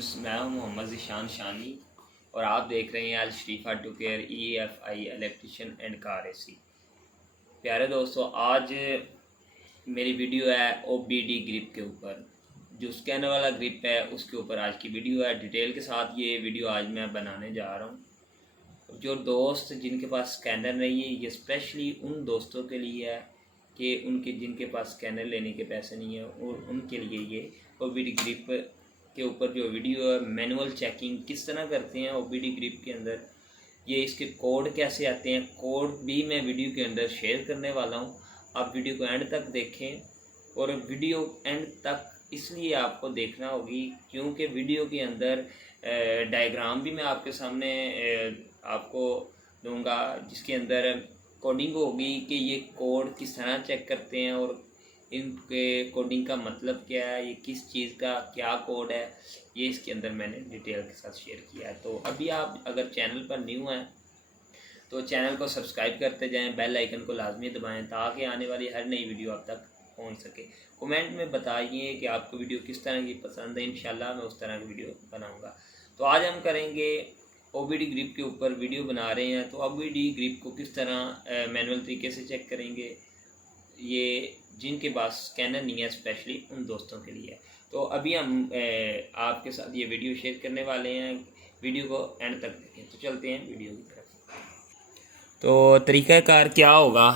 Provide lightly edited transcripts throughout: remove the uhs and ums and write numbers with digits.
मैं हूं मोहम्मद ज़ीशान शानी और आप देख रहे हैं Al Sharifa to care EFI electrician and car AC। प्यारे दोस्तों, आज मेरी वीडियो है OBD ग्रिप के ऊपर। जो स्कैनर वाला ग्रिप है उसके ऊपर आज की वीडियो है। डिटेल के साथ ये वीडियो आज मैं बनाने जा रहा हूँ। जो दोस्त जिनके पास स्कैनर नहीं है, ये स्पेशली उन दोस्तों के लिए है कि जिनके पास स्कैनर लेने के पैसे नहीं है, और उनके लिए ये OBD ग्रिप के ऊपर जो वीडियो है, मैनुअल चेकिंग किस तरह करते हैं OBD ग्रिप के अंदर, ये इसके कोड कैसे आते हैं, कोड भी मैं वीडियो के अंदर शेयर करने वाला हूँ। आप वीडियो को एंड तक देखें, और वीडियो एंड तक इसलिए आपको देखना होगी क्योंकि वीडियो के अंदर डायग्राम भी मैं आपके सामने आपको दूंगा, जिसके अंदर कोडिंग होगी कि ये कोड किस तरह चेक करते हैं और इनके कोडिंग का मतलब क्या है, ये किस चीज़ का क्या कोड है, ये इसके अंदर मैंने डिटेल के साथ शेयर किया है। तो अभी आप अगर चैनल पर न्यू हैं तो चैनल को सब्सक्राइब करते जाएं, बेल आइकन को लाजमी दबाएं ताकि आने वाली हर नई वीडियो आप तक पहुंच सके। कमेंट में बताइए कि आपको वीडियो किस तरह की पसंद है, इंशाल्लाह मैं उस तरह की वीडियो बनाऊंगा। तो आज हम करेंगे OBD ग्रिप के ऊपर वीडियो बना रहे हैं। तो OBD ग्रिप को किस तरह मैनुअल तरीके से चेक करेंगे, ये जिनके पास स्कैनर नहीं है, स्पेशली उन दोस्तों के लिए। तो अभी हम आपके साथ ये वीडियो शेयर करने वाले हैं। वीडियो को एंड तक देखें। तो चलते हैं वीडियो की तरफ। तो तरीक़ाकार क्या होगा,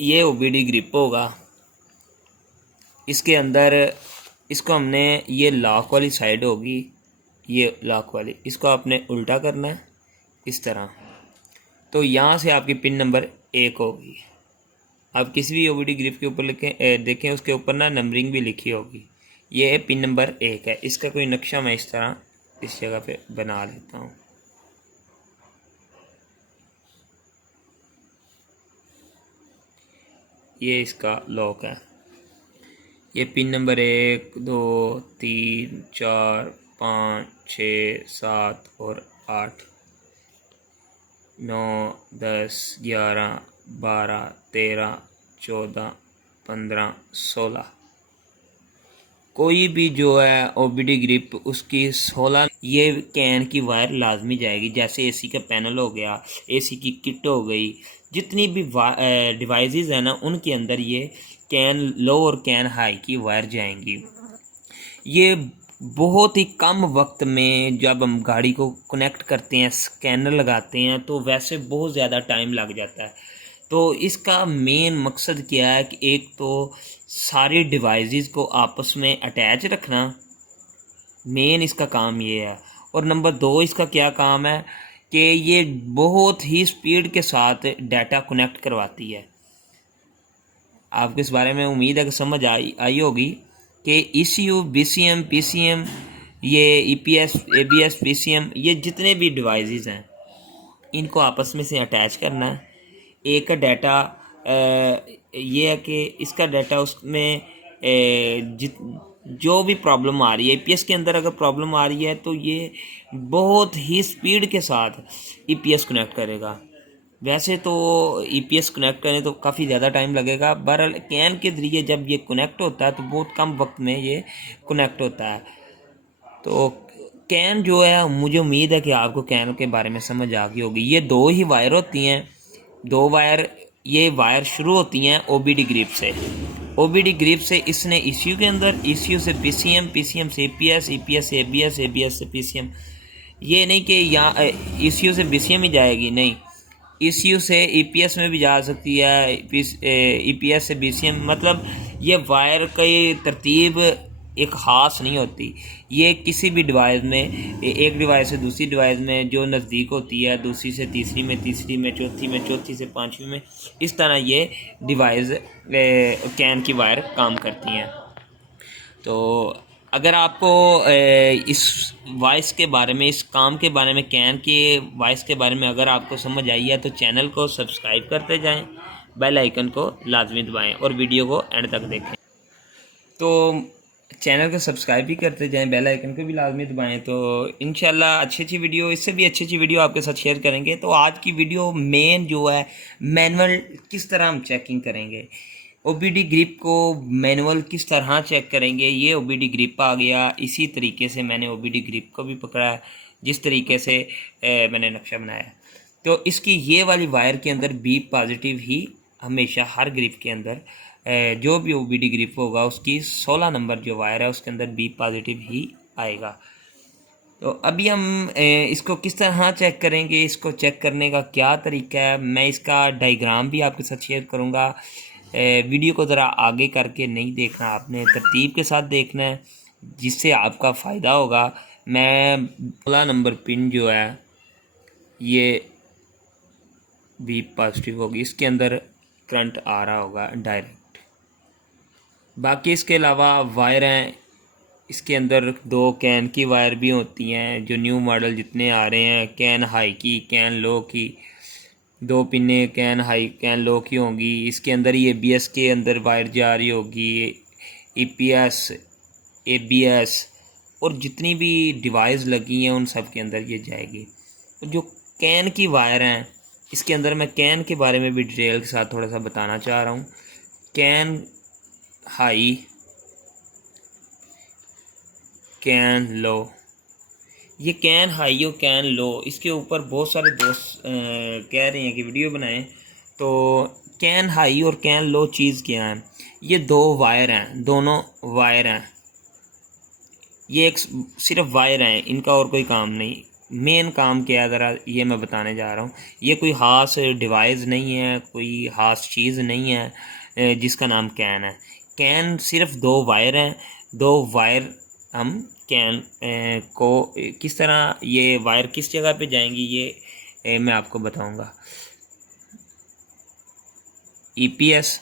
ये OBD ग्रिप होगा। इसके अंदर इसको हमने, ये लॉक वाली साइड होगी, ये लॉक वाली, इसको आपने उल्टा करना है इस तरह। तो यहाँ से आपकी पिन नंबर 1 होगी। आप किसी भी OBD ग्रिप के ऊपर देखें, उसके ऊपर ना नंबरिंग भी लिखी होगी। ये पिन नंबर 1 है। इसका कोई नक्शा मैं इस तरह इस जगह पे बना लेता हूँ। ये इसका लॉक है। ये पिन नंबर 1 2 3 4 5 6 7 और 8 9 10 11 12 13 14 15 16। कोई भी जो है OBD ग्रिप उसकी 16 ये कैन की वायर लाजमी जाएगी। जैसे AC का पैनल हो गया, AC की किट हो गई, जितनी भी डिवाइसेस हैं ना, उनके अंदर ये कैन लो और कैन हाई की वायर जाएंगी। ये बहुत ही कम वक्त में जब हम गाड़ी को कनेक्ट करते हैं, स्कैनर लगाते हैं, तो वैसे बहुत ज़्यादा टाइम लग जाता है। तो इसका मेन मकसद क्या है कि एक तो सारे डिवाइसेस को आपस में अटैच रखना, मेन इसका काम ये है। और नंबर 2 इसका क्या काम है कि ये बहुत ही स्पीड के साथ डाटा कनेक्ट करवाती है। आपको इस बारे में उम्मीद है कि समझ आई होगी कि ECU BCM PCM, ये EPS ABS PCM, ये जितने भी डिवाइसेस हैं इनको आपस में से अटैच करना है। एक का डाटा ये है कि इसका डाटा उसमें जो भी प्रॉब्लम आ रही है, EPS के अंदर अगर प्रॉब्लम आ रही है तो ये बहुत ही स्पीड के साथ EPS कनेक्ट करेगा। वैसे तो EPS कनेक्ट करें तो काफ़ी ज़्यादा टाइम लगेगा, बहरहाल कैन के ज़रिए जब ये कनेक्ट होता है तो बहुत कम वक्त में ये कनेक्ट होता है। तो कैन जो है, मुझे उम्मीद है कि आपको कैन के बारे में समझ आ गई होगी। ये 2 ही वायर होती हैं, 2 वायर। ये वायर शुरू होती हैं OBD ग्रिप से। OBD ग्रिप से इसने ECU के अंदर, ECU से PCM, PCM से EPS, EPS से ABS, ABS से PCM। ये नहीं कि यहाँ ECU से BCM ही जाएगी, नहीं, ECU से EPS में भी जा सकती है, EPS से BCM। मतलब ये वायर की तरतीब एक ख़ास नहीं होती। ये किसी भी डिवाइस में, एक डिवाइस से दूसरी डिवाइस में जो नज़दीक होती है, दूसरी से तीसरी में, तीसरी में चौथी में, चौथी से पांचवी में, इस तरह ये डिवाइस कैन की वायर काम करती हैं। तो अगर आपको इस वॉइस के बारे में, इस काम के बारे में, कैन के वॉइस के बारे में अगर आपको समझ आई है तो चैनल को सब्सक्राइब करते जाएं, बेल आइकन को लाजमी दबाएं और वीडियो को एंड तक देखें। तो चैनल को सब्सक्राइब भी करते जाएं, बेल आइकन को भी लाजमी दबाएं। तो इंशाल्लाह अच्छी वीडियो, इससे भी अच्छी वीडियो आपके साथ शेयर करेंगे। तो आज की वीडियो मेन जो है, मैनुअल किस तरह हम चेकिंग करेंगे। ओबीडी ग्रिप को मैनुअल किस तरह चेक करेंगे। ये ओबीडी ग्रिप आ गया, इसी तरीके से मैंने ओबीडी ग्रिप को भी पकड़ा है जिस तरीके से मैंने नक्शा बनाया है। तो इसकी ये वाली वायर के अंदर बी पॉजिटिव ही हमेशा हर ग्रिप के अंदर जो भी ओबीडी ग्रिप होगा उसकी 16 नंबर जो वायर है उसके अंदर बी पॉजिटिव ही आएगा। तो अभी हम इसको किस तरह चेक करेंगे, इसको चेक करने का क्या तरीका है, मैं इसका डायग्राम भी आपके साथ शेयर करूँगा। वीडियो को ज़रा आगे करके नहीं देखना, आपने तरतीब के साथ देखना है जिससे आपका फ़ायदा होगा। मैं 16 नंबर पिन जो है ये बी पॉजिटिव होगी, इसके अंदर करंट आ रहा होगा डायरेक्ट। बाकी इसके अलावा वायर हैं, इसके अंदर 2 कैन की वायर भी होती हैं जो न्यू मॉडल जितने आ रहे हैं, कैन हाई की कैन लो की, 2 पिने कैन हाई कैन लो की होंगी। इसके अंदर ही ABS के अंदर वायर जा रही होगी, EPS ABS और जितनी भी डिवाइस लगी हैं उन सब के अंदर ये जाएगी। तो जो कैन की वायर हैं इसके अंदर मैं कैन के बारे में भी डिटेल के साथ थोड़ा सा बताना चाह रहा हूँ। कैन हाई कैन लो, ये कैन हाई और कैन लो, इसके ऊपर बहुत सारे दोस्त कह रहे हैं कि वीडियो बनाएं। तो कैन हाई और कैन लो चीज़ क्या है, ये 2 वायर हैं, दोनों वायर हैं, ये एक सिर्फ वायर हैं, इनका और कोई काम नहीं। मेन काम क्या है ज़रा ये मैं बताने जा रहा हूँ। ये कोई ख़ास डिवाइस नहीं है, कोई ख़ास चीज़ नहीं है जिसका नाम कैन है। कैन सिर्फ 2 वायर हैं, 2 वायर हम कैन को किस तरह ये वायर किस जगह पे जाएंगी ये मैं आपको बताऊंगा। EPS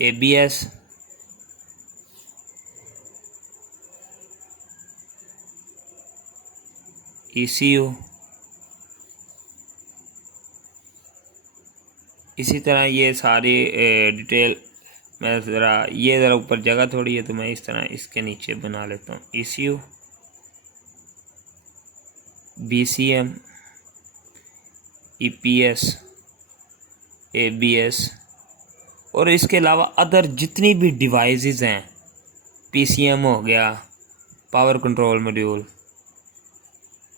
ABS ECU, इसी तरह ये सारी डिटेल मैं ज़रा ऊपर जगह थोड़ी है तो मैं इस तरह इसके नीचे बना लेता हूँ। ECU BCM EPS ABS और इसके अलावा अदर जितनी भी डिवाइसेस हैं, PCM हो गया, पावर कंट्रोल मॉड्यूल,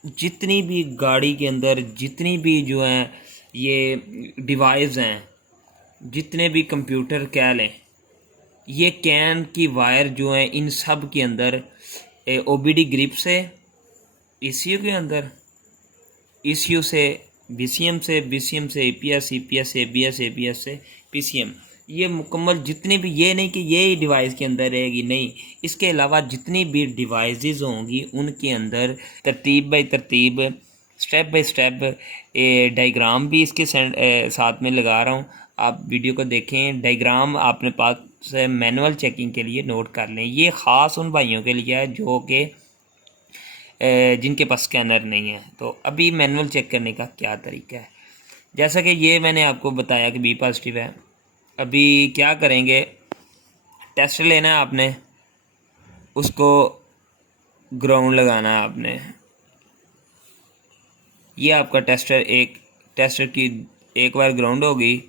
जितनी भी गाड़ी के अंदर जितनी भी जो हैं ये डिवाइस हैं, जितने भी कंप्यूटर कह लें, ये कैन की वायर जो हैं इन सब के अंदर OBD ग्रिप से ECU के अंदर, ECU से BCM से, BCM से EPS, EPS ABS, ABS से PCM, ये मुकम्मल जितनी भी, ये नहीं कि ये ही डिवाइस के अंदर रहेगी, नहीं, इसके अलावा जितनी भी डिवाइसेस होंगी उनके अंदर तरतीब बाई तरतीब स्टेप बाई स्टेप डायग्राम भी इसके साथ में लगा रहा हूँ। आप वीडियो को देखें, डायग्राम आपने पास मैनुअल चेकिंग के लिए नोट कर लें। ये ख़ास उन भाइयों के लिए है जो कि जिनके पास स्कैनर नहीं है। तो अभी मैनुअल चेक करने का क्या तरीका है, जैसा कि ये मैंने आपको बताया कि बी पॉजिटिव है। अभी क्या करेंगे, टेस्टर लेना है आपने, उसको ग्राउंड लगाना है आपने। ये आपका टेस्टर की एक बार ग्राउंड होगी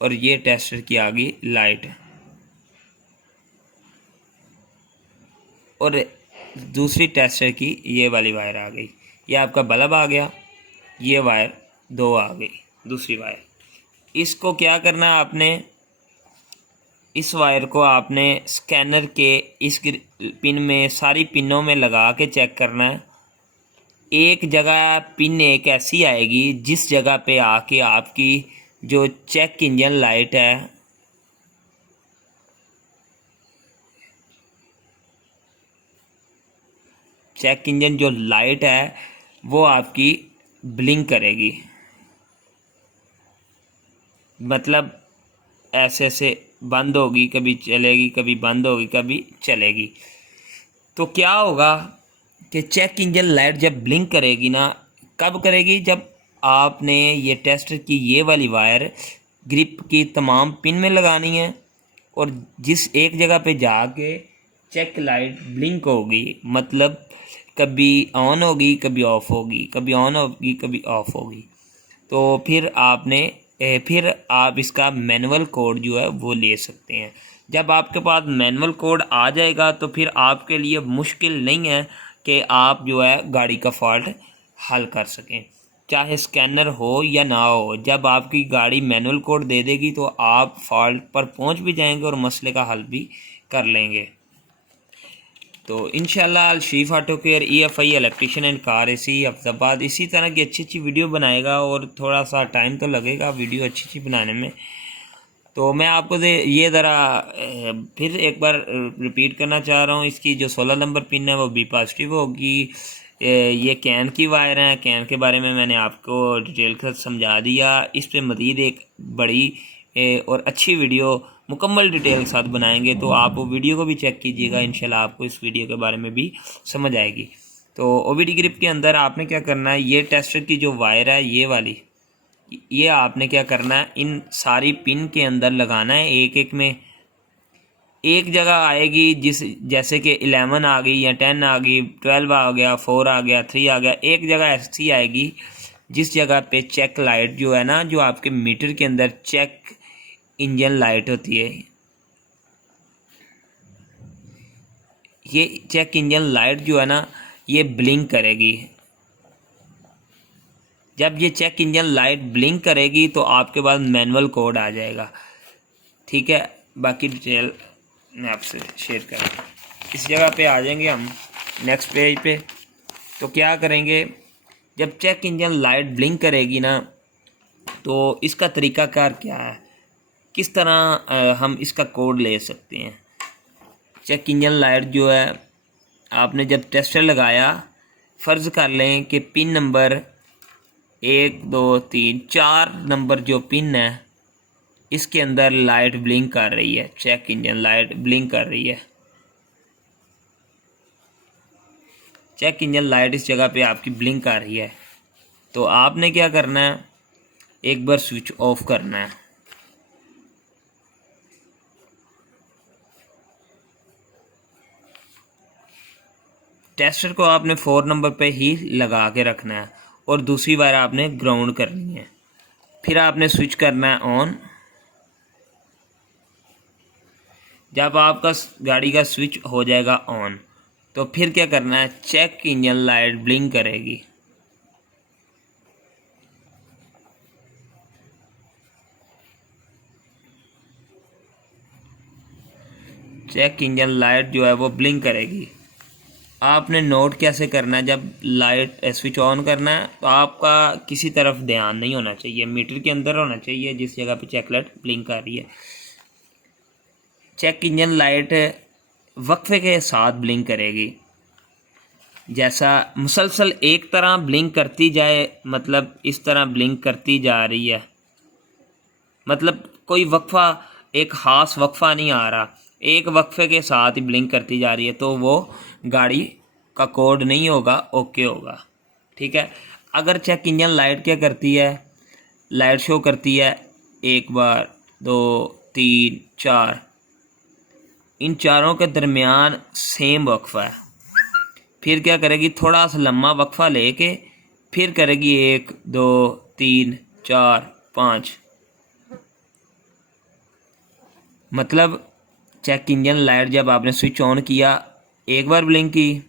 और ये टेस्टर की आ गई लाइट, और दूसरी टेस्टर की ये वाली वायर आ गई, ये आपका बल्ब आ गया, ये वायर 2 आ गई, दूसरी वायर। इसको क्या करना है आपने, इस वायर को आपने स्कैनर के इस पिन में, सारी पिनों में लगा के चेक करना है। एक जगह पिन एक ऐसी आएगी जिस जगह पे आके आपकी जो चेक इंजन लाइट है, चेक इंजन जो लाइट है वो आपकी ब्लिंक करेगी, मतलब ऐसे ऐसे बंद होगी, कभी चलेगी, कभी बंद होगी, कभी चलेगी। तो क्या होगा कि चेक इंजन लाइट जब ब्लिंक करेगी ना, कब करेगी, जब आपने ये टेस्टर की ये वाली वायर ग्रिप की तमाम पिन में लगानी है और जिस एक जगह पे जाके चेक लाइट ब्लिंक होगी, मतलब कभी ऑन होगी, कभी ऑफ होगी, कभी ऑन होगी, कभी ऑफ होगी। तो फिर आप इसका मैनुअल कोड जो है वो ले सकते हैं। जब आपके पास मैनुअल कोड आ जाएगा तो फिर आपके लिए मुश्किल नहीं है कि आप जो है गाड़ी का फॉल्ट हल कर सकें, चाहे स्कैनर हो या ना हो। जब आपकी गाड़ी मैनुअल कोड दे देगी तो आप फॉल्ट पर पहुंच भी जाएंगे और मसले का हल भी कर लेंगे। तो इंशाल्लाह Al Sharif auto care EFI electrician and car AC Hafizabad इसी तरह की अच्छी वीडियो बनाएगा, और थोड़ा सा टाइम तो लगेगा वीडियो अच्छी बनाने में। तो मैं आपको ये ज़रा फिर एक बार रिपीट करना चाह रहा हूँ, इसकी जो 16 नंबर पिन है वो B पॉजिटिव होगी। ये कैन की वायर है, कैन के बारे में मैंने आपको डिटेल के साथ समझा दिया। इस पे मज़ीद एक बड़ी और अच्छी वीडियो मुकम्मल डिटेल के साथ बनाएंगे, तो आप वो वीडियो को भी चेक कीजिएगा, इंशाल्लाह आपको इस वीडियो के बारे में भी समझ आएगी। तो OBD ग्रिप के अंदर आपने क्या करना है, ये टेस्टर की जो वायर है ये वाली, ये आपने क्या करना है, इन सारी पिन के अंदर लगाना है। एक एक में एक जगह आएगी, जैसे कि 11 आ गई या 10 आ गई, 12 आ गया, 4 आ गया, 3 आ गया, एक जगह ऐसी आएगी जिस जगह पे चेक लाइट जो है ना, जो आपके मीटर के अंदर चेक इंजन लाइट होती है, ये चेक इंजन लाइट जो है ना ये ब्लिंक करेगी। जब ये चेक इंजन लाइट ब्लिंक करेगी तो आपके पास मैनुअल कोड आ जाएगा। ठीक है, बाकी डिटेल मैं आपसे शेयर करूँगा। इस जगह पे आ जाएंगे हम नेक्स्ट पेज पे। तो क्या करेंगे, जब चेक इंजन लाइट ब्लिंक करेगी ना, तो इसका तरीकाकार क्या है, किस तरह हम इसका कोड ले सकते हैं। चेक इंजन लाइट जो है, आपने जब टेस्टर लगाया, फ़र्ज़ कर लें कि पिन नंबर 1 2 3 4 नंबर जो पिन है इसके अंदर लाइट ब्लिंक कर रही है, चेक इंजन लाइट ब्लिंक कर रही है। चेक इंजन लाइट इस जगह पे आपकी ब्लिंक कर रही है, तो आपने क्या करना है, एक बार स्विच ऑफ करना है। टेस्टर को आपने 4 नंबर पे ही लगा के रखना है और दूसरी वायर आपने ग्राउंड करनी है। फिर आपने स्विच करना है ऑन। जब आपका गाड़ी का स्विच हो जाएगा ऑन, तो फिर क्या करना है, चेक इंजन लाइट ब्लिंक करेगी। चेक इंजन लाइट जो है वो ब्लिंक करेगी। आपने नोट कैसे करना है, जब लाइट स्विच ऑन करना है तो आपका किसी तरफ ध्यान नहीं होना चाहिए, मीटर के अंदर होना चाहिए जिस जगह पे चेक लाइट ब्लिंक कर रही है। चेक इंजन लाइट वक्फे के साथ ब्लिंक करेगी, जैसा मुसलसल एक तरह ब्लिंक करती जाए, मतलब इस तरह ब्लिंक करती जा रही है, मतलब कोई वक्फा, एक ख़ास वक्फा नहीं आ रहा, एक वक्फे के साथ ही ब्लिंक करती जा रही है, तो वो गाड़ी का कोड नहीं होगा, ओके होगा। ठीक है, अगर चेक इंजन लाइट क्या करती है, लाइट शो करती है 1 बार 2 3 4, इन चारों के दरमियान सेम वक्फा है, फिर क्या करेगी, थोड़ा सा लम्बा वक्फा लेके फिर करेगी 1 2 3 4 5, मतलब चेक इंजन लाइट जब आपने स्विच ऑन किया, एक बार ब्लिंक की,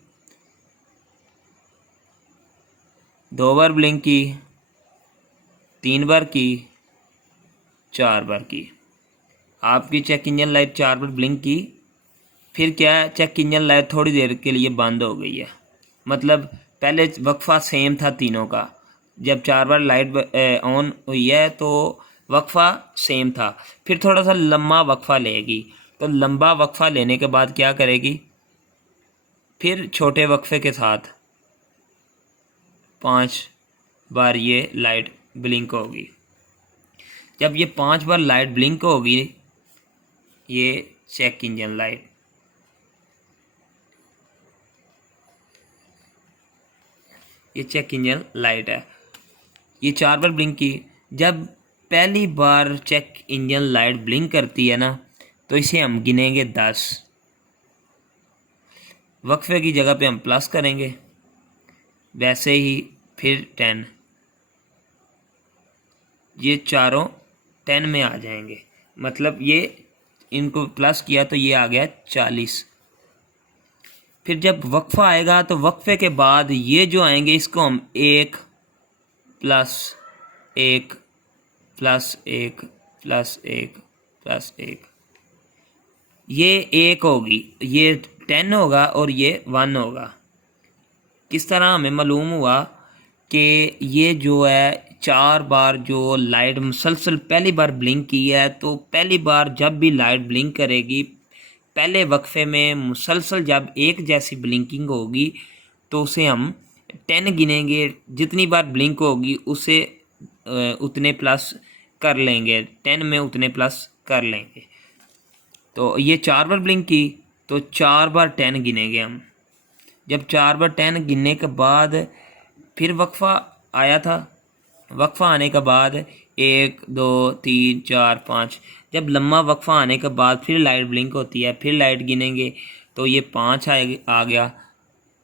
2 बार ब्लिंक की, 3 बार की, 4 बार की। आपकी चेक इंजन लाइट 4 बार ब्लिंक की, फिर क्या है, चेक इंजन लाइट थोड़ी देर के लिए बंद हो गई है, मतलब पहले वक्फा सेम था तीनों का, जब 4 बार लाइट ऑन हुई है तो वक्फा सेम था, फिर थोड़ा सा लंबा वक्फा लेगी, तो लंबा वक्फा लेने के बाद क्या करेगी, फिर छोटे वक्फे के साथ 5 बार ये लाइट ब्लिंक होगी। जब ये 5 बार लाइट ब्लिंक होगी, ये चेक इंजन लाइट, ये चेक इंजन लाइट है, ये 4 बार ब्लिंक की। जब पहली बार चेक इंजन लाइट ब्लिंक करती है ना, तो इसे हम गिनेंगे 10, वक्फे की जगह पे हम प्लस करेंगे, वैसे ही फिर 10, ये चारों 10 में आ जाएंगे, मतलब ये इनको प्लस किया तो ये आ गया 40। फिर जब वक्फा आएगा तो वक्फे के बाद ये जो आएंगे इसको हम 1 प्लस 1 प्लस 1 प्लस 1 प्लस 1, ये 1 होगी, ये 10 होगा और ये 1 होगा। किस तरह हमें मालूम हुआ कि ये जो है 4 बार जो लाइट मुसलसल पहली बार ब्लिंक की है, तो पहली बार जब भी लाइट ब्लिंक करेगी पहले वक्फे में मुसलसल जब एक जैसी ब्लिंकिंग होगी तो उसे हम 10 गिनेंगे, जितनी बार ब्लिंक होगी उसे उतने प्लस कर लेंगे, 10 में उतने प्लस कर लेंगे। तो ये 4 बार ब्लिंक की तो 4 बार 10 गिनेंगे हम। जब 4 बार 10 गिनने के बाद फिर वक्फा आया था, वक्फा आने के बाद 1 2 3 4 5, जब लम्बा वक्फा आने के बाद फिर लाइट ब्लिंक होती है, फिर लाइट गिनेंगे तो ये 5 आ गया।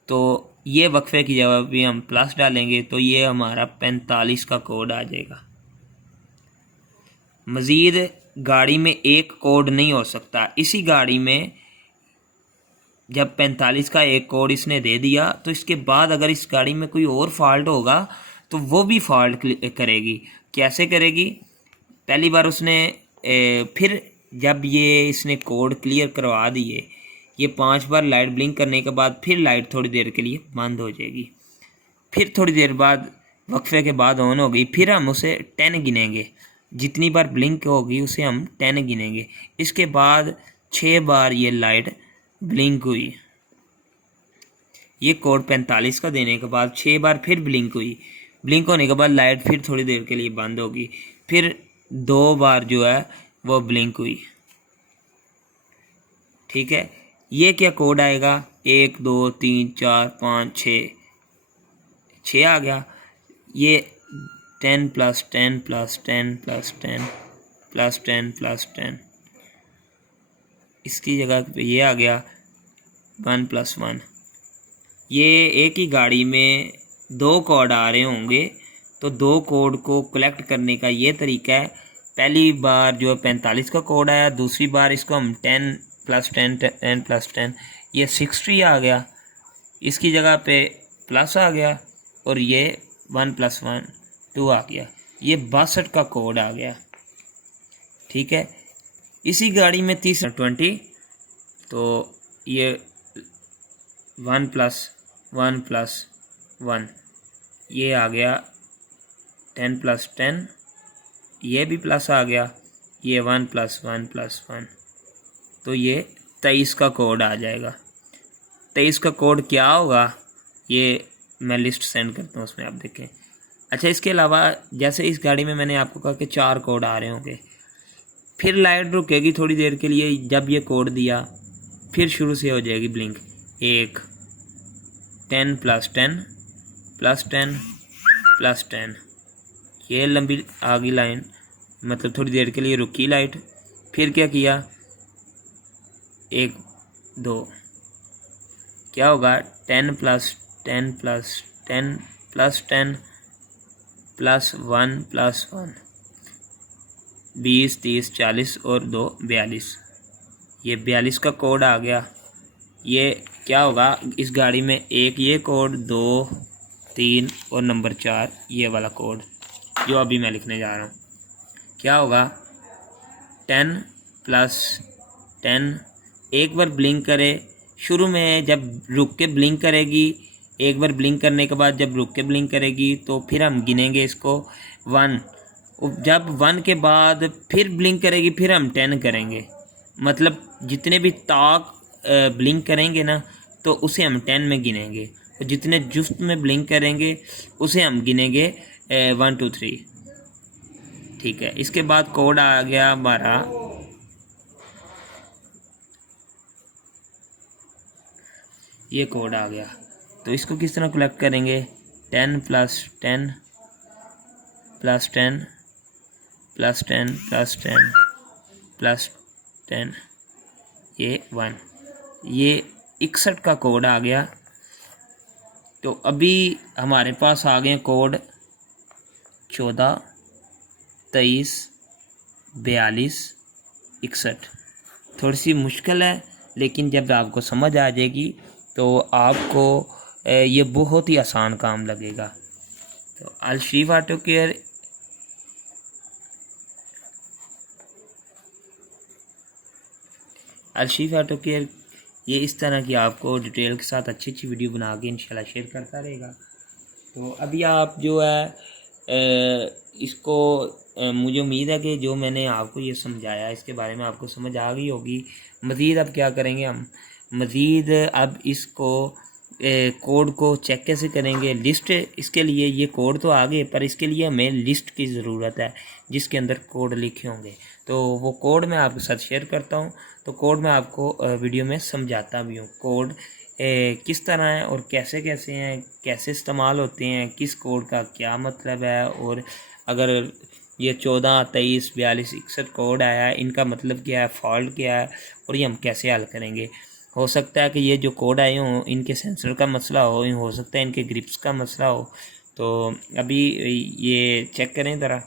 तो ये वक्फे की जगह भी हम प्लस डालेंगे तो ये हमारा 45 का कोड आ जाएगा। मज़ीद गाड़ी में एक कोड नहीं हो सकता, इसी गाड़ी में जब 45 का एक कोड इसने दे दिया तो इसके बाद अगर इस गाड़ी में कोई और फॉल्ट होगा तो वो भी फॉल्ट करेगी। कैसे करेगी? पहली बार उसने फिर जब ये इसने कोड क्लियर करवा दिए, ये 5 बार लाइट ब्लिंक करने के बाद फिर लाइट थोड़ी देर के लिए बंद हो जाएगी, फिर थोड़ी देर बाद वक्फे के बाद ऑन होगी, फिर हम उसे 10 गिनेंगे, जितनी बार ब्लिंक होगी उसे हम 10 गिनेंगे। इसके बाद 6 बार ये लाइट ब्लिंक हुई, ये कोड 45 का देने के बाद 6 बार फिर ब्लिंक हुई, ब्लिंक होने के बाद लाइट फिर थोड़ी देर के लिए बंद होगी, फिर 2 बार जो है वो ब्लिंक हुई। ठीक है, ये क्या कोड आएगा? 1 2 3 4 5 6 आ गया। ये 10 plus 10 plus 10 plus 10 plus 10 plus 10, इसकी जगह पे ये आ गया 1 प्लस 1। ये एक ही गाड़ी में 2 कोड आ रहे होंगे तो 2 कोड को कलेक्ट करने का ये तरीका है। पहली बार जो 45 का कोड आया, दूसरी बार इसको हम 10 प्लस 10 10 प्लस 10, ये 60 आ गया, इसकी जगह पे प्लस आ गया और ये 1 प्लस 1 2 आ गया, ये 62 का कोड आ गया। ठीक है, इसी गाड़ी में 20, तो ये 1 प्लस 1 प्लस 1, ये आ गया 10 प्लस 10, ये भी प्लस आ गया, ये 1 प्लस 1 प्लस 1, तो ये 23 का कोड आ जाएगा। 23 का कोड क्या होगा ये मैं लिस्ट सेंड करता हूँ, उसमें आप देखें। अच्छा, इसके अलावा जैसे इस गाड़ी में मैंने आपको कहा कि 4 कोड आ रहे होंगे, फिर लाइट रुकेगी थोड़ी देर के लिए, जब ये कोड दिया फिर शुरू से हो जाएगी ब्लिंक। 1 10 प्लस 10 प्लस 10 प्लस 10, ये लंबी आ गई लाइन, मतलब थोड़ी देर के लिए रुकी लाइट, फिर क्या किया 1 2, क्या होगा 10 plus 10 plus 10 plus 10 plus 1 plus 1, 20 30 40 और 2 42, ये 42 का कोड आ गया। ये क्या होगा इस गाड़ी में? एक ये कोड, 2 3 और नंबर 4 ये वाला कोड जो अभी मैं लिखने जा रहा हूँ। क्या होगा 10 प्लस 10, एक बार ब्लिंक करे, शुरू में जब रुक के ब्लिंक करेगी, एक बार ब्लिंक करने के बाद जब रुक के ब्लिंक करेगी तो फिर हम गिनेंगे इसको 1, जब 1 के बाद फिर ब्लिंक करेगी फिर हम 10 करेंगे, मतलब जितने भी ताक ब्लिंक करेंगे ना तो उसे हम 10 में गिनेंगे, और जितने जुस्त में ब्लिंक करेंगे उसे हम गिनेंगे 1 2 3। ठीक है, इसके बाद कोड आ गया हमारा ये कोड आ गया। तो इसको किस तरह कलेक्ट करेंगे? 10 plus 10 plus 10 plus 10 plus 10 plus 10, ये 1, ये 61 का कोड आ गया। तो अभी हमारे पास आ गए कोड 14 23 42 61। थोड़ी सी मुश्किल है, लेकिन जब आपको समझ आ जाएगी तो आपको ये बहुत ही आसान काम लगेगा। तो अल शरीफ ऑटो केयर ये इस तरह की आपको डिटेल के साथ अच्छी अच्छी वीडियो बना के इंशाल्लाह शेयर करता रहेगा। तो अभी आप जो है इसको मुझे उम्मीद है कि जो मैंने आपको ये समझाया इसके बारे में आपको समझ आ गई होगी। मज़ीद अब क्या करेंगे हम, मज़ीद अब इसको कोड को चेक कैसे करेंगे। लिस्ट, इसके लिए ये कोड तो आ गए, पर इसके लिए हमें लिस्ट की ज़रूरत है जिसके अंदर कोड लिखे होंगे। तो वो कोड मैं आपके साथ शेयर करता हूँ। तो कोड मैं आपको वीडियो में समझाता भी हूँ। कोड किस तरह है और कैसे कैसे हैं, कैसे इस्तेमाल होते हैं, किस कोड का क्या मतलब है, और अगर ये 14 23 42 61 कोड आया है इनका मतलब क्या है, फॉल्ट क्या है, और ये हम कैसे हल करेंगे। हो सकता है कि ये जो कोड आए हों इनके सेंसर का मसला हो सकता है इनके ग्रिप्स का मसला हो। तो अभी ये चेक करें ज़रा,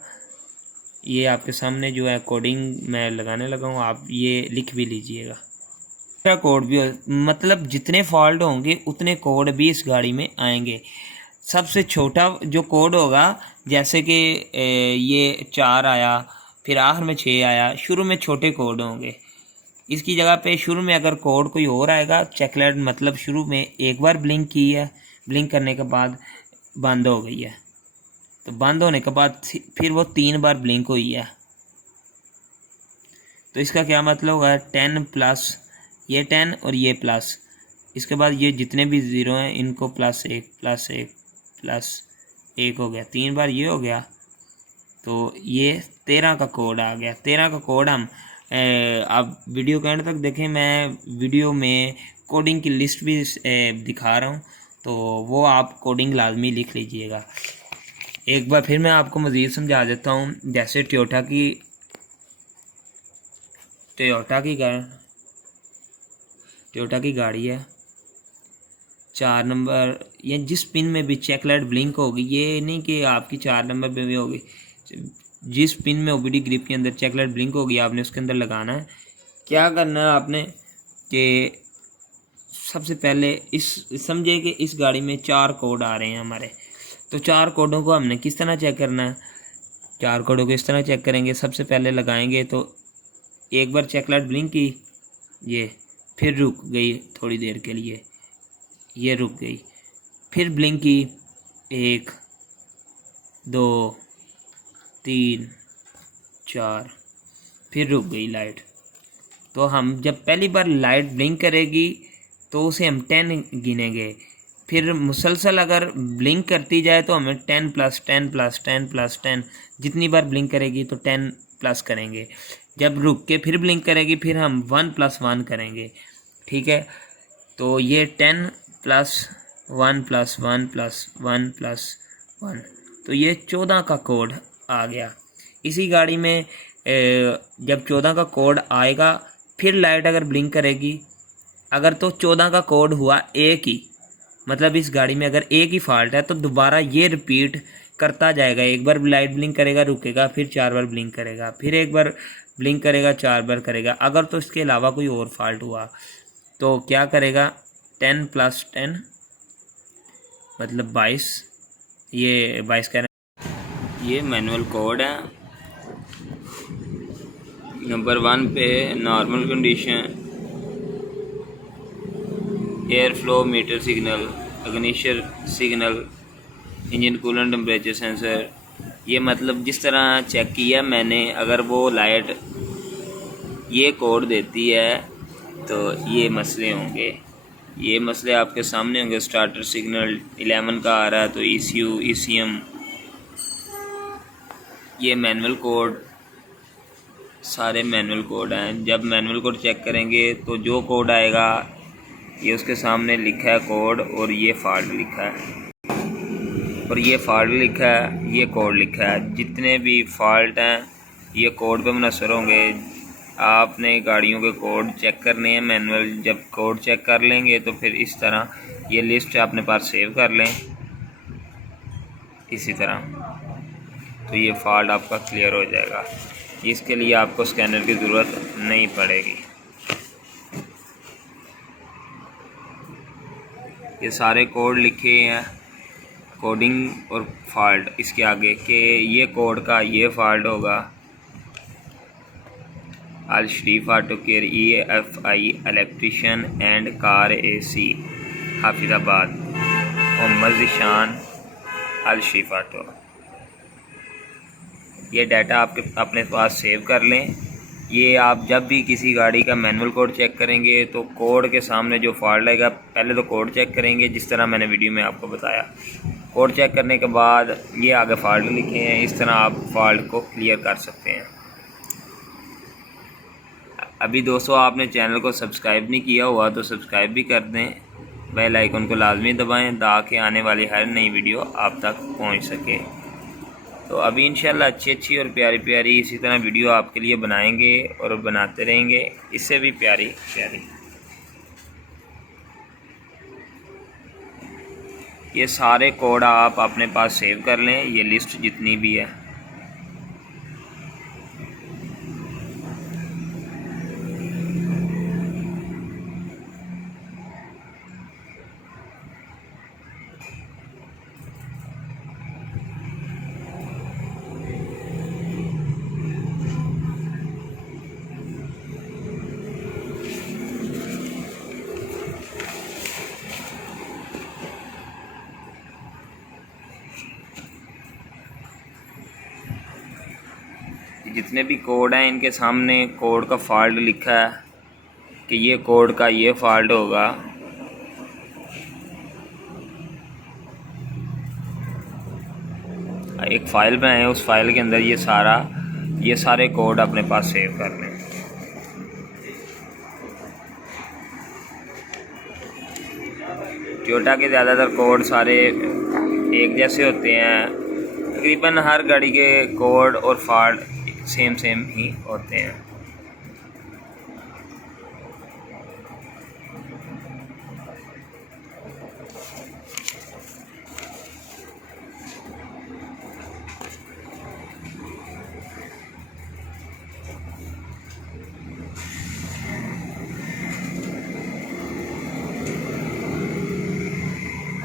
ये आपके सामने जो है कोडिंग मैं लगाने लगा हूँ, आप ये लिख भी लीजिएगा। अच्छा कोड भी मतलब जितने फॉल्ट होंगे उतने कोड भी इस गाड़ी में आएंगे। सबसे छोटा जो कोड होगा, जैसे कि ये 4 आया, फिर आखिर में 6 आया, शुरू में छोटे कोड होंगे। इसकी जगह पे शुरू में अगर कोड कोई और आएगा, चेकलाइट मतलब शुरू में एक बार ब्लिंक की है, ब्लिंक करने के बाद बंद हो गई है, तो बंद होने के बाद फिर वो 3 बार ब्लिंक हुई है। तो इसका क्या मतलब होगा, 10 प्लस ये 10 और ये प्लस, इसके बाद ये जितने भी ज़ीरो हैं इनको +1 +1 +1 हो गया, 3 बार ये हो गया। तो ये 13 का कोड आ गया। 13 का कोड हम आप वीडियो के एंड तक देखें, मैं वीडियो में कोडिंग की लिस्ट भी दिखा रहा हूँ, तो वो आप कोडिंग लाजमी लिख लीजिएगा। एक बार फिर मैं आपको मज़ीद समझा देता हूँ। जैसे टोयोटा की गाड़ी है, 4 नंबर, या जिस पिन में भी चेकलाइट ब्लिंक होगी, ये नहीं कि आपकी 4 नंबर पे भी होगी, जिस पिन में ओबीडी ग्रिप के अंदर चेकलाइट ब्लिंक होगी आपने उसके अंदर लगाना है। क्या करना है आपने कि सबसे पहले इस समझे कि इस गाड़ी में 4 कोड आ रहे हैं हमारे, तो 4 कोडों को हमने किस तरह चेक करना है। 4 कोडों को इस तरह चेक करेंगे, सबसे पहले लगाएंगे तो एक बार चेकलाइट ब्लिंक की, ये फिर रुक गई थोड़ी देर के लिए, ये रुक गई, फिर ब्लिंक की 1 2 3 4, फिर रुक गई लाइट। तो हम जब पहली बार लाइट ब्लिंक करेगी तो उसे हम 10 गिनेंगे, फिर मुसलसल अगर ब्लिंक करती जाए तो हमें 10 + 10 + 10 + 10, जितनी बार ब्लिंक करेगी तो 10 प्लस करेंगे। जब रुक के फिर ब्लिंक करेगी फिर हम 1 + 1 करेंगे, ठीक है। तो ये 10 + 1 + 1 + 1 + 1, तो ये 14 का कोड आ गया। इसी गाड़ी में जब 14 का कोड आएगा फिर लाइट अगर ब्लिंक करेगी, अगर तो 14 का कोड हुआ एक ही, मतलब इस गाड़ी में अगर एक ही फॉल्ट है तो दोबारा ये रिपीट करता जाएगा। एक बार लाइट ब्लिंक करेगा, रुकेगा, फिर 4 बार ब्लिंक करेगा, फिर एक बार ब्लिंक करेगा, 4 बार करेगा। अगर तो इसके अलावा कोई और फॉल्ट हुआ तो क्या करेगा, 10 + 10 मतलब 22, ये 22 का ये मैनुअल कोड है। नंबर 1 पे normal condition, air flow meter signal, ignition signal, engine coolant temperature sensor. ये मतलब जिस तरह चेक किया मैंने, अगर वो लाइट ये कोड देती है तो ये मसले होंगे, ये मसले आपके सामने होंगे। स्टार्टर सिग्नल 11 का आ रहा है तो ECU ECM, ये मैनुअल कोड, सारे मैनुअल कोड हैं। जब मैनुअल कोड चेक करेंगे तो जो कोड आएगा ये उसके सामने लिखा है कोड, और ये फॉल्ट लिखा है, और ये फॉल्ट लिखा है, ये कोड लिखा है। जितने भी फॉल्ट हैं ये कोड पे मुनसर होंगे। आपने गाड़ियों के कोड चेक करने हैं मैनुअल, जब कोड चेक कर लेंगे तो फिर इस तरह ये लिस्ट अपने पास सेव कर लें इसी तरह। तो ये फॉल्ट आपका क्लियर हो जाएगा। इसके लिए आपको स्कैनर की ज़रूरत नहीं पड़ेगी। ये सारे कोड लिखे हैं, कोडिंग और फॉल्ट इसके आगे कि ये कोड का ये फॉल्ट होगा। Al Sharif auto care EFI electrician and car AC Hafizabad, Mohammad Zeeshan, Al Sharif auto. ये डाटा आपके अपने पास सेव कर लें। ये आप जब भी किसी गाड़ी का मैनुअल कोड चेक करेंगे तो कोड के सामने जो फॉल्ट आएगा, पहले तो कोड चेक करेंगे जिस तरह मैंने वीडियो में आपको बताया। कोड चेक करने के बाद ये आगे फॉल्ट लिखे हैं, इस तरह आप फॉल्ट को क्लियर कर सकते हैं। अभी दोस्तों आपने चैनल को सब्सक्राइब नहीं किया हुआ तो सब्सक्राइब भी कर दें, बेल आइकन को लाजमी दबाएं ताकि आने वाली हर नई वीडियो आप तक पहुंच सके। तो अभी इंशाल्लाह अच्छी और प्यारी इसी तरह वीडियो आपके लिए बनाएंगे और बनाते रहेंगे, इससे भी प्यारी। ये सारे कोड आप अपने पास सेव कर लें, ये लिस्ट जितनी भी है। जितने भी कोड हैं इनके सामने कोड का फॉल्ट लिखा है कि ये कोड का ये फॉल्ट होगा। एक फ़ाइल में है, उस फाइल के अंदर ये सारे कोड अपने पास सेव कर लें। टोयोटा के ज़्यादातर कोड सारे एक जैसे होते हैं, तकरीबन हर गाड़ी के कोड और फॉल्ट सेम ही होते हैं।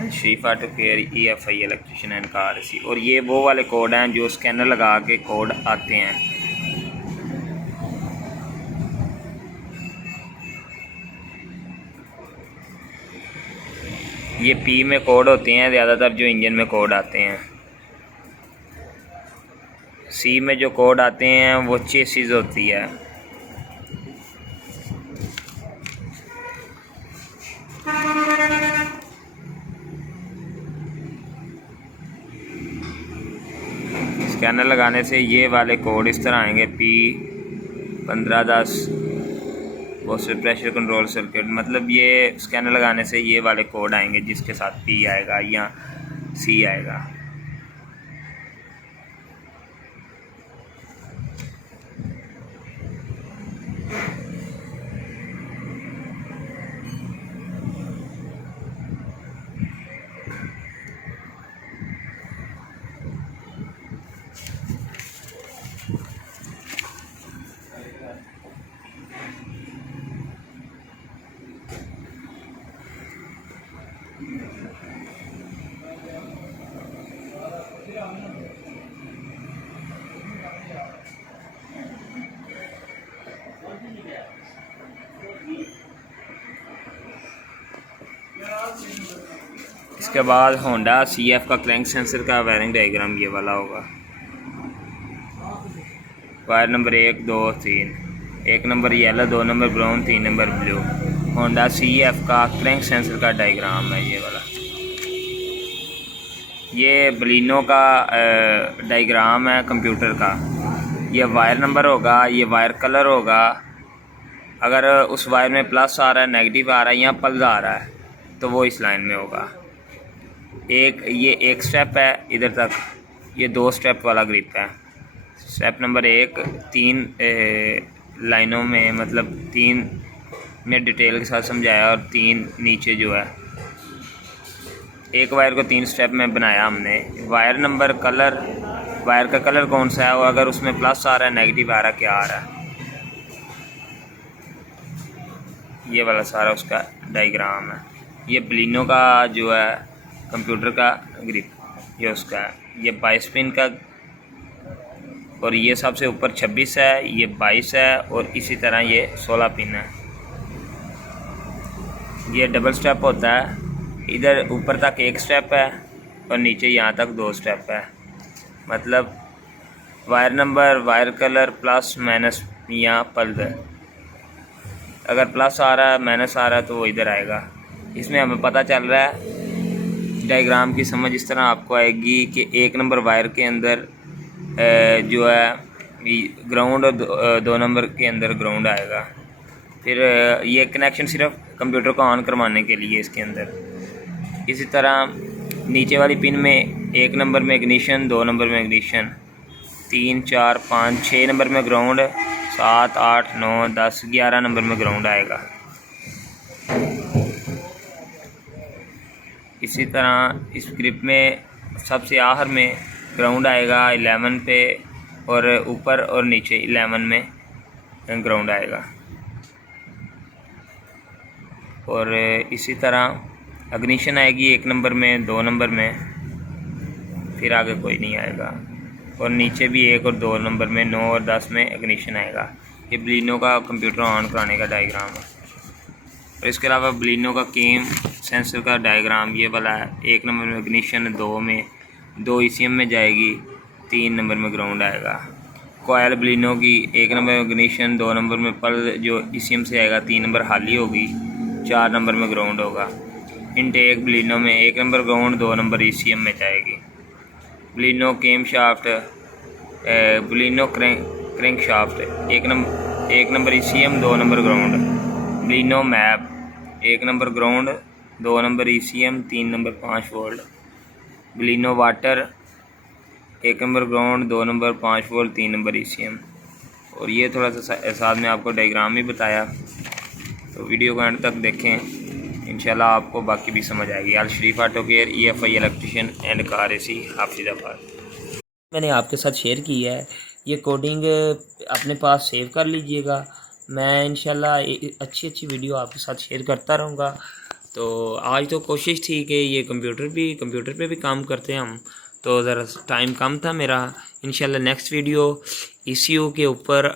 Sharif auto care EFI electrician and car AC, और ये वो वाले कोड हैं जो स्कैनर लगा के कोड आते हैं। ये P में कोड होते हैं ज़्यादातर जो इंजन में कोड आते हैं। C में जो कोड आते हैं वो चेसिस होती है। स्कैनर लगाने से ये वाले कोड इस तरह आएंगे, P1510 box pressure control circuit, मतलब ये स्कैनर लगाने से ये वाले कोड आएंगे जिसके साथ P आएगा या C आएगा। इसके बाद होंडा CF का क्रैंक सेंसर का वायरिंग डायग्राम ये वाला होगा। Wire number 1 2 3, 1 number yellow, 2 number brown, 3 number blue. Honda CF का क्रैंक सेंसर का डायग्राम है ये वाला। ये बलिनो का डायग्राम है कंप्यूटर का। ये वायर नंबर होगा, ये वायर कलर होगा। अगर उस वायर में प्लस आ रहा है, नेगेटिव आ रहा है या पल्स आ रहा है तो वो इस लाइन में होगा। ये एक स्टेप है इधर तक, ये 2 स्टेप वाला ग्रिप है। स्टेप नंबर 1 3 लाइनों में, मतलब 3 में डिटेल के साथ समझाया और 3 नीचे जो है। एक वायर को 3 स्टेप में बनाया हमने। वायर नंबर, कलर वायर का कलर कौन सा है और अगर उसमें प्लस आ रहा है नेगेटिव आ रहा है क्या आ रहा है। ये वाला सारा उसका डायग्राम है। ये बलिनो का जो है कंप्यूटर का ग्रिप, ये उसका है। ये 22 पिन का और ये सबसे ऊपर 26 है, ये 22 है और इसी तरह ये 16 पिन है। ये डबल स्टेप होता है, इधर ऊपर तक एक स्टेप है और नीचे यहाँ तक 2 स्टेप है। मतलब wire number, wire colour, plus minus या पल्स है। अगर प्लस आ रहा है माइनस आ रहा है तो वो इधर आएगा। इसमें हमें पता चल रहा है डायग्राम की समझ इस तरह आपको आएगी कि 1 नंबर वायर के अंदर जो है ग्राउंड और 2 नंबर के अंदर ग्राउंड आएगा। फिर ये कनेक्शन सिर्फ कंप्यूटर को ऑन करवाने के लिए इसके अंदर। इसी तरह नीचे वाली पिन में 1 नंबर में इग्निशन, 2 नंबर में इग्निशन, 3, 4, 5, 6 नंबर में ग्राउंड, 7, 8, 9, 10, 11 नंबर में ग्राउंड आएगा। इसी तरह इस ग्रिप में सबसे आखिर में ग्राउंड आएगा 11 पे और ऊपर और नीचे 11 में ग्राउंड आएगा। और इसी तरह इग्निशन आएगी 1 नंबर में, 2 नंबर में, फिर आगे कोई नहीं आएगा। और नीचे भी 1 और 2 नंबर में, 9 और 10 में इग्निशन आएगा। ये बलिनो का कंप्यूटर ऑन कराने का डायग्राम है। और इसके अलावा बलिनो का केम सेंसर का डायग्राम ये वाला है। 1 नंबर में इग्निशन, 2 में 2 ECM में जाएगी, 3 नंबर में ग्राउंड आएगा। कोयल बलिनो की 1 नंबर में इग्निशन, 2 नंबर में पल जो ECM से आएगा, 3 नंबर हाली होगी, 4 नंबर में ग्राउंड होगा। इनटेक बलिनो में 1 नंबर ग्राउंड, 2 नंबर ECM में जाएगी। Baleno cam shaft, Baleno crank shaft 1 number ECM, 2 number ground. Baleno map 1 number ground, 2 number ECM, 3 number 5 volt. Baleno water 1 number ground, 2 number 5 volt, 3 number ECM। और ये थोड़ा सा साथ में आपको डायग्राम ही बताया, तो वीडियो को एंड तक देखें, इंशाल्लाह आपको बाकी भी समझ आएगी। Al Sharif auto care, EFI electrician and car AC, Hafizabad. मैंने आपके साथ शेयर की है, ये कोडिंग अपने पास सेव कर लीजिएगा। मैं इंशाल्लाह अच्छी वीडियो आपके साथ शेयर करता रहूँगा। तो आज तो कोशिश थी कि ये कंप्यूटर पे भी काम करते हैं हम, तो ज़रा टाइम कम था मेरा। इंशाल्लाह नेक्स्ट वीडियो ECU के ऊपर,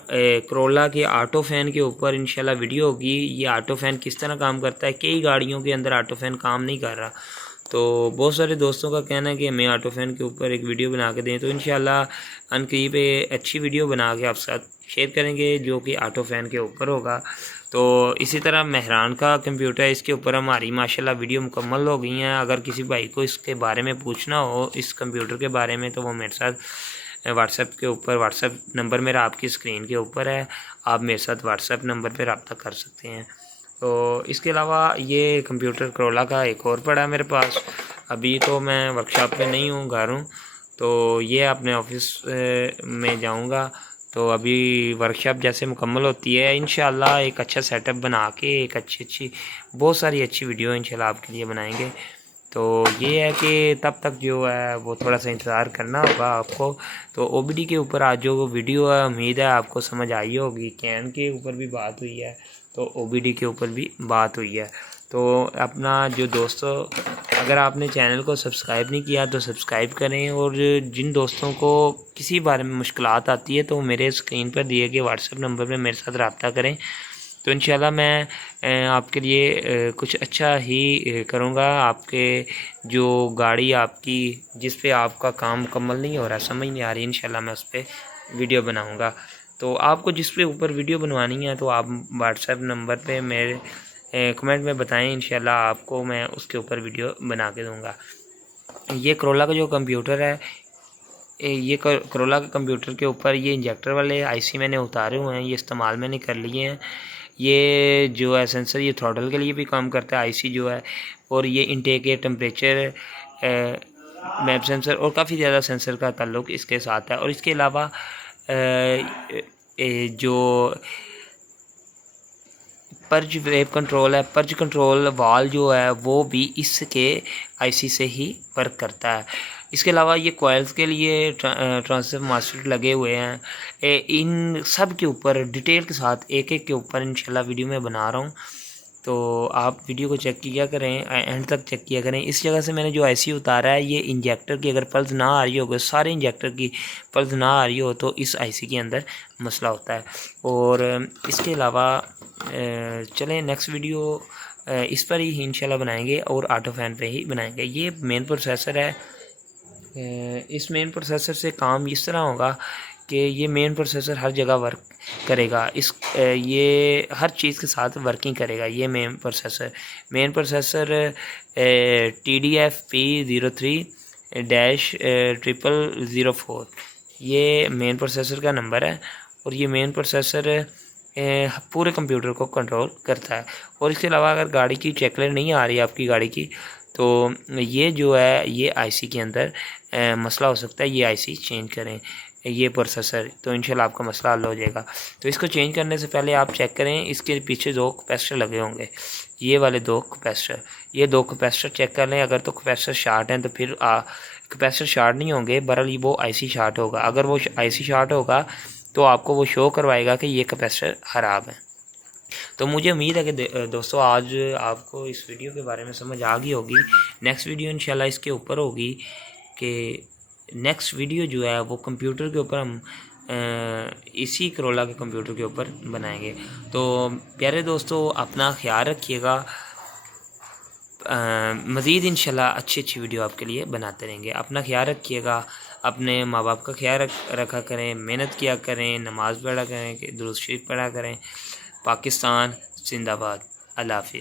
करोला के ऑटो फ़ैन के ऊपर इंशाल्लाह वीडियो होगी। ये ऑटो फ़ैन किस तरह काम करता है, कई गाड़ियों के अंदर ऑटो फ़ैन काम नहीं कर रहा, तो बहुत सारे दोस्तों का कहना है कि हमें ऑटो फ़ैन के ऊपर एक वीडियो बना के दें। तो इंशाल्लाह अनकरीब अच्छी वीडियो बना के आप साथ शेयर करेंगे जो कि ऑटो फ़ैन के ऊपर होगा। तो इसी तरह मेहरान का कंप्यूटर, इसके ऊपर हमारी माशाल्लाह वीडियो मुकम्मल हो गई हैं। अगर किसी भाई को इसके बारे में पूछना हो, इस कंप्यूटर के बारे में, तो वो मेरे साथ व्हाट्सएप के ऊपर, व्हाट्सएप नंबर मेरा आपकी स्क्रीन के ऊपर है, आप मेरे साथ व्हाट्सएप नंबर पर रब्ता कर सकते हैं। तो इसके अलावा ये कंप्यूटर करोला का एक और पड़ा है मेरे पास। अभी तो मैं वर्कशॉप में नहीं हूँ, घर हूँ, तो ये अपने ऑफिस में जाऊँगा। तो अभी वर्कशॉप जैसे मुकम्मल होती है इंशाल्लाह एक अच्छा सेटअप बना के एक अच्छी बहुत सारी अच्छी वीडियो इंशाल्लाह आपके लिए बनाएंगे। तो ये है कि तब तक जो है वो थोड़ा सा इंतज़ार करना होगा आपको। तो OBD के ऊपर आज जो वीडियो है, उम्मीद है आपको समझ आई होगी। कैन के ऊपर भी बात हुई है, तो OBD के ऊपर भी बात हुई है। तो अपना जो दोस्तों, अगर आपने चैनल को सब्सक्राइब नहीं किया तो सब्सक्राइब करें। और जिन दोस्तों को किसी बारे में मुश्किलात आती है तो मेरे स्क्रीन पर दिए गए व्हाट्सएप नंबर पे मेरे साथ रब्ता करें। तो इंशाल्लाह मैं आपके लिए कुछ अच्छा ही करूँगा। आपके जो गाड़ी आपकी जिस पे आपका काम मुकम्मल नहीं हो रहा, समझ नहीं आ रही, इंशाल्लाह मैं उस पर वीडियो बनाऊँगा। तो आपको जिस पे ऊपर वीडियो बनवानी है तो आप व्हाट्सएप नंबर पे मेरे कमेंट में बताएं, इंशाल्लाह आपको मैं उसके ऊपर वीडियो बना के दूँगा। ये करोला का जो कंप्यूटर है, ये करोला के कंप्यूटर के ऊपर ये इंजेक्टर वाले IC मैंने उतारे हुए हैं, ये इस्तेमाल मैंने कर लिए हैं। ये जो है सेंसर, ये थ्रॉटल के लिए भी काम करता है IC जो है, और ये इनटेक है, टेम्परेचर, मैप सेंसर और काफ़ी ज़्यादा सेंसर का ताल्लुक़ इसके साथ है। और इसके अलावा जो पर्ज वेव कंट्रोल है, पर्ज कंट्रोल वाल जो है वो भी इसके IC से ही वर्क करता है। इसके अलावा ये कॉइल्स के लिए ट्रांसफर मास्टर लगे हुए हैं। इन सब के ऊपर डिटेल के साथ एक एक के ऊपर इंशाल्लाह वीडियो में बना रहा हूँ, तो आप वीडियो को चेक किया करें, एंड तक चेक किया करें। इस जगह से मैंने जो आईसी उतारा है, ये इंजेक्टर की अगर पल्स ना आ रही हो, सारे इंजेक्टर की पल्स ना आ रही हो तो इस आईसी के अंदर मसला होता है। और इसके अलावा चलें नेक्स्ट वीडियो इस पर ही इंशाल्लाह बनाएंगे और ऑटो फैन पे ही बनाएंगे। ये मेन प्रोसेसर है। इस मेन प्रोसेसर से काम इस तरह होगा कि ये मेन प्रोसेसर हर जगह वर्क करेगा, ये हर चीज़ के साथ वर्किंग करेगा। ये मेन प्रोसेसर TDF-P03-0004 ये मेन प्रोसेसर का नंबर है, और ये मेन प्रोसेसर पूरे कंप्यूटर को कंट्रोल करता है। और इसके अलावा अगर गाड़ी की चेकलाइट नहीं आ रही है आपकी गाड़ी की, तो ये जो है ये आईसी के अंदर मसला हो सकता है। ये आईसी चेंज करें, ये प्रोसेसर, तो इंशाल्लाह आपका मसला हल हो जाएगा। तो इसको चेंज करने से पहले आप चेक करें, इसके पीछे 2 कैपेसिटर लगे होंगे, ये वाले 2 कैपेसिटर, ये 2 कैपेसिटर चेक कर लें। अगर तो कैपेसिटर शार्ट हैं तो फिर कैपेसिटर शार्ट नहीं होंगे, बहरहाल वो आईसी शार्ट होगा। अगर वो आईसी शार्ट होगा तो आपको वो शो करवाएगा कि ये कैपेसिटर ख़राब है। तो मुझे उम्मीद है कि दोस्तों आज आपको इस वीडियो के बारे में समझ आ गई होगी। नेक्स्ट वीडियो इंशाल्लाह इसके ऊपर होगी कि नेक्स्ट वीडियो जो है वो कंप्यूटर के ऊपर हम इसी करोला के कंप्यूटर के ऊपर बनाएंगे। तो प्यारे दोस्तों अपना ख्याल रखिएगा, मज़ीद इंशाल्लाह अच्छी वीडियो आपके लिए बनाते रहेंगे। अपना ख्याल रखिएगा, अपने माँ बाप का ख्याल रखा करें, मेहनत किया करें, नमाज़ पढ़ा करें, दुरूद शरीफ पढ़ा करें। पाकिस्तान जिंदाबाद। अल्लाह हाफ़िज़।